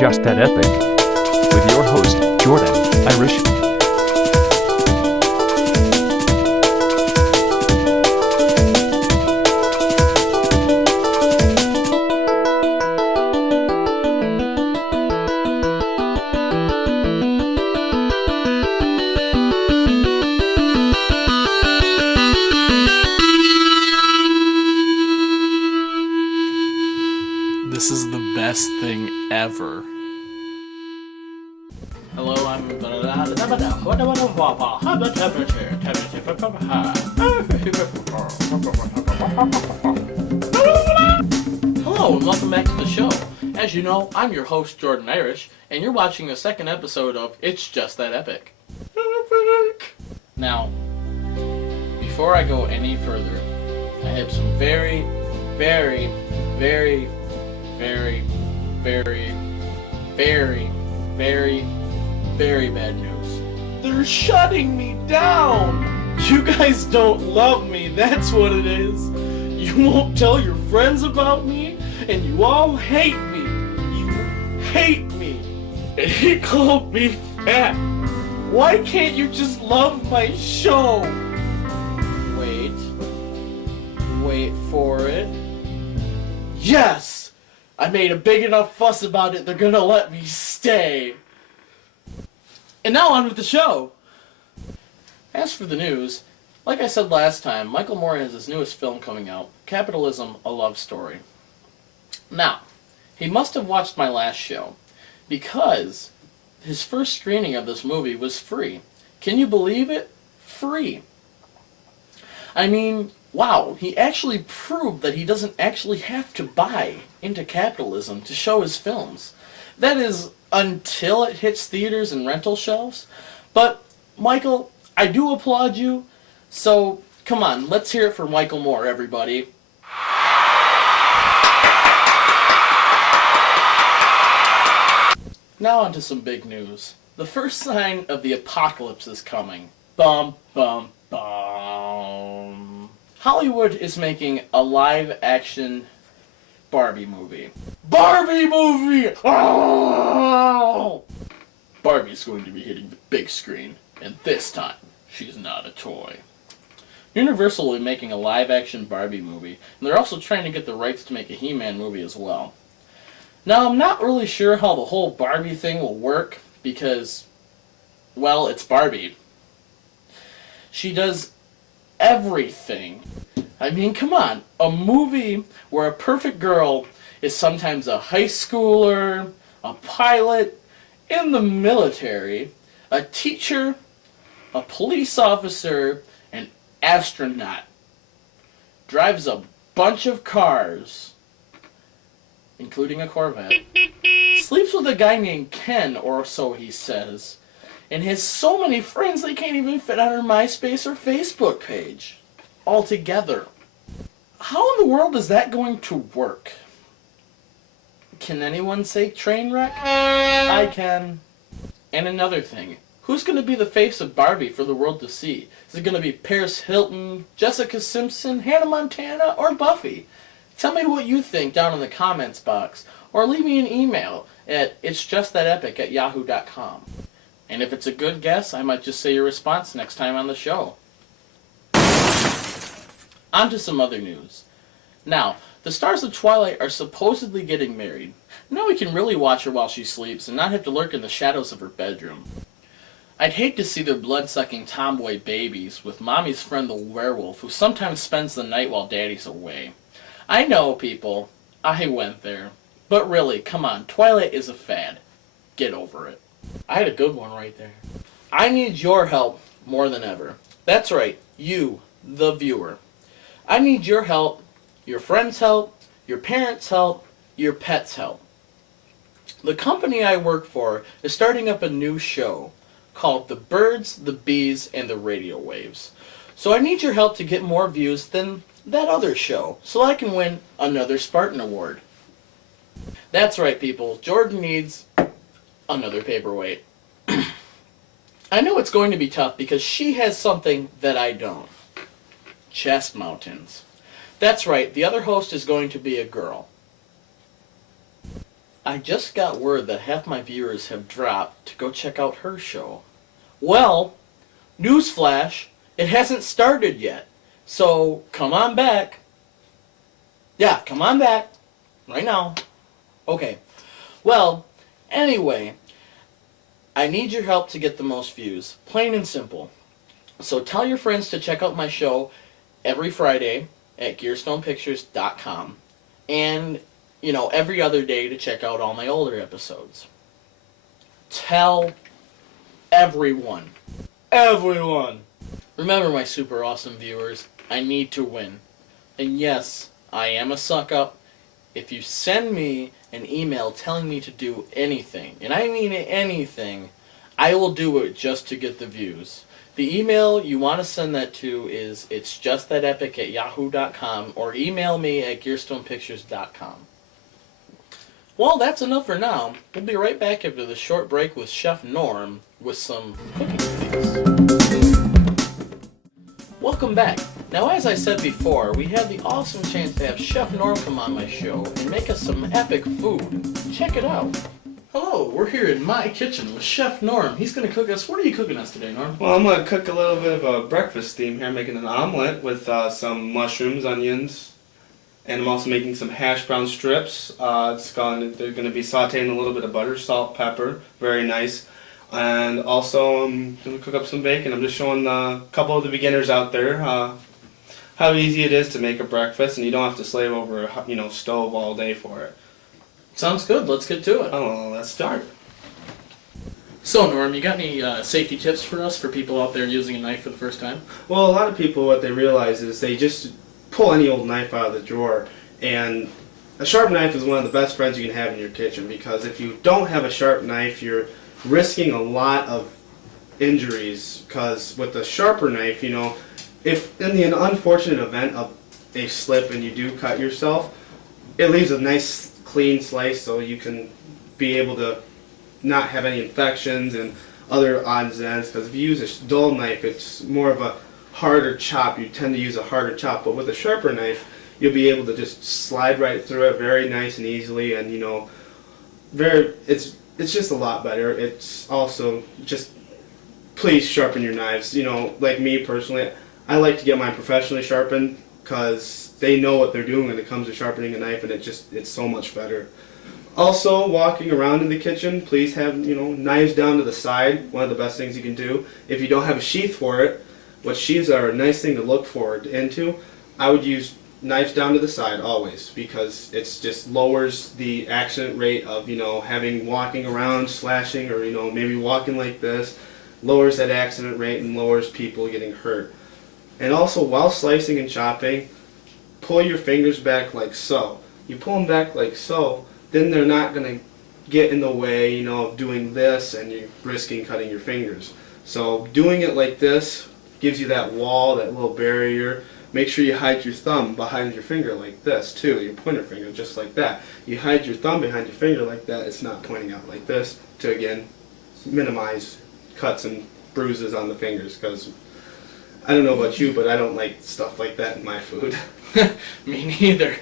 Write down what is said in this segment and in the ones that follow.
Just That Epic with your host, Jordan Irish. This is the best thing ever. Hello, I'm Hello and welcome back to the show. As you know, I'm your host Jordan Irish, and you're watching the second episode of It's Just That Epic. Now, before I go any further, I have some very, very, very, very, very, very, very, very bad news. They're shutting me down! You guys don't love me, that's what it is. You won't tell your friends about me, and you all hate me. You hate me. And he called me fat. Why can't you just love my show? Wait for it. Yes! I made a big enough fuss about it, they're gonna let me stay. And now on with the show. As for the news, like I said last time, Michael Moore has his newest film coming out, Capitalism, A Love Story. Now, he must have watched my last show, because his first screening of this movie was free. Can you believe it? Free. I mean, wow, he actually proved that he doesn't actually have to buy into capitalism to show his films. That is, until it hits theaters and rental shelves. But, Michael, I do applaud you, so come on, let's hear it for Michael Moore, everybody. Now on to some big news. The first sign of the apocalypse is coming. Bum, bum, bum. Hollywood is making a live-action Barbie movie. Barbie movie! Oh! Barbie's going to be hitting the big screen, and this time, she's not a toy. Universal will be making a live-action Barbie movie, and they're also trying to get the rights to make a He-Man movie as well. Now, I'm not really sure how the whole Barbie thing will work, because, well, it's Barbie. She does everything. I mean, come on, a movie where a perfect girl is sometimes a high schooler, a pilot, in the military, a teacher, a police officer, an astronaut, drives a bunch of cars, including a Corvette, sleeps with a guy named Ken, or so he says, and has so many friends they can't even fit on her MySpace or Facebook page altogether. How in the world is that going to work? Can anyone say train wreck? I can. And another thing, who's going to be the face of Barbie for the world to see? Is it going to be Paris Hilton, Jessica Simpson, Hannah Montana, or Buffy? Tell me what you think down in the comments box, or leave me an email at itsjustthatepic@yahoo.com. And if it's a good guess, I might just say your response next time on the show. On to some other news. Now, the stars of Twilight are supposedly getting married. Now we can really watch her while she sleeps and not have to lurk in the shadows of her bedroom. I'd hate to see their blood-sucking tomboy babies with Mommy's friend the werewolf, who sometimes spends the night while Daddy's away. I know, people. I went there. But really, come on, Twilight is a fad. Get over it. I had a good one right there. I need your help more than ever. That's right, you, the viewer. I need your help, your friends' help, your parents' help, your pets' help. The company I work for is starting up a new show called The Birds, the Bees, and the Radio Waves. So I need your help to get more views than that other show, so I can win another Spartan Award. That's right, people. Jordan needs another paperweight. I know it's going to be tough because she has something that I don't. Chest mountains. That's right, the other host is going to be a girl. I just got word that half my viewers have dropped to go check out her show. Well, newsflash, it hasn't started yet. So come on back. Yeah, come on back. Right now. Okay. Well, anyway, I need your help to get the most views. Plain and simple. So tell your friends to check out my show every Friday at gearstonepictures.com. And, every other day to check out all my older episodes. Tell everyone. Everyone! Remember, my super awesome viewers, I need to win. And yes, I am a suck-up. If you send me an email telling me to do anything, and I mean anything, I will do it just to get the views. The email you want to send that to is it'sjustthatepic@yahoo.com or email me at gearstonepictures.com. Well, that's enough for now. We'll be right back after this short break with Chef Norm with some cooking tips. Welcome back. Now, as I said before, we had the awesome chance to have Chef Norm come on my show and make us some epic food. Check it out. Hello, we're here in my kitchen with Chef Norm. He's going to cook us. What are you cooking us today, Norm? Well, I'm going to cook a little bit of a breakfast theme here, making an omelet with some mushrooms, onions, and I'm also making some hash brown strips. They're going to be sauteing in a little bit of butter, salt, pepper, very nice. And also I'm going to cook up some bacon. I'm just showing a couple of the beginners out there how easy it is to make a breakfast, and you don't have to slave over a stove all day for it. Sounds good. Let's get to it. Oh, well, let's start. So, Norm, you got any safety tips for us, for people out there using a knife for the first time? Well, a lot of people, what they realize is they just pull any old knife out of the drawer, and a sharp knife is one of the best friends you can have in your kitchen, because if you don't have a sharp knife, you're risking a lot of injuries, because with a sharper knife, if in the unfortunate event of a slip and you do cut yourself, it leaves a nice clean slice so you can be able to not have any infections and other odds and ends, because if you use a dull knife, it's more of a harder chop. You tend to use a harder chop, but with a sharper knife, you'll be able to just slide right through it very nice and easily, and it's just a lot better. It's also just, please sharpen your knives. Like me personally, I like to get mine professionally sharpened, because they know what they're doing when it comes to sharpening a knife, and it's so much better. Also, walking around in the kitchen, please have knives down to the side. One of the best things you can do. If you don't have a sheath for it, what sheaths are a nice thing to look forward into, I would use knives down to the side always, because it just lowers the accident rate of walking around slashing, or maybe walking like this, lowers that accident rate and lowers people getting hurt. And also, while slicing and chopping, pull your fingers back like so. You pull them back like so, then they're not going to get in the way, of doing this, and you're risking cutting your fingers. So doing it like this gives you that wall, that little barrier. Make sure you hide your thumb behind your finger like this too, your pointer finger, just like that. You hide your thumb behind your finger like that, it's not pointing out like this, to again minimize cuts and bruises on the fingers, because I don't know about you, but I don't like stuff like that in my food. Me neither.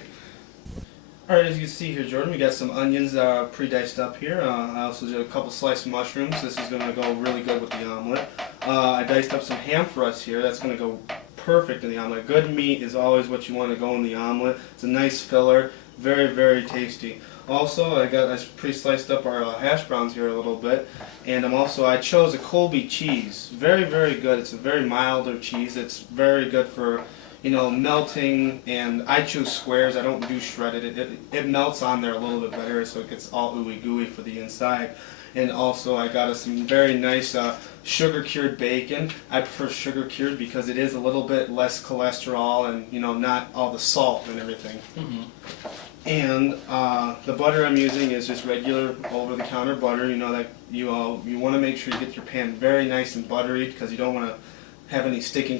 Alright, as you can see here, Jordan, we got some onions pre-diced up here. I also did a couple sliced mushrooms. This is going to go really good with the omelet. I diced up some ham for us here. That's going to go perfect in the omelet. Good meat is always what you want to go in the omelet. It's a nice filler. Very, very tasty. Also, I pre-sliced up our hash browns here a little bit, and I chose a Colby cheese. Very, very good. It's a very milder cheese. It's very good for melting, and I choose squares. I don't do shredded. It melts on there a little bit better, so it gets all ooey gooey for the inside. And also, I got us some very nice sugar cured bacon. I prefer sugar cured because it is a little bit less cholesterol, and not all the salt and everything. Mm-hmm. And the butter I'm using is just regular over-the-counter butter. That you want to make sure you get your pan very nice and buttery, because you don't want to have any sticking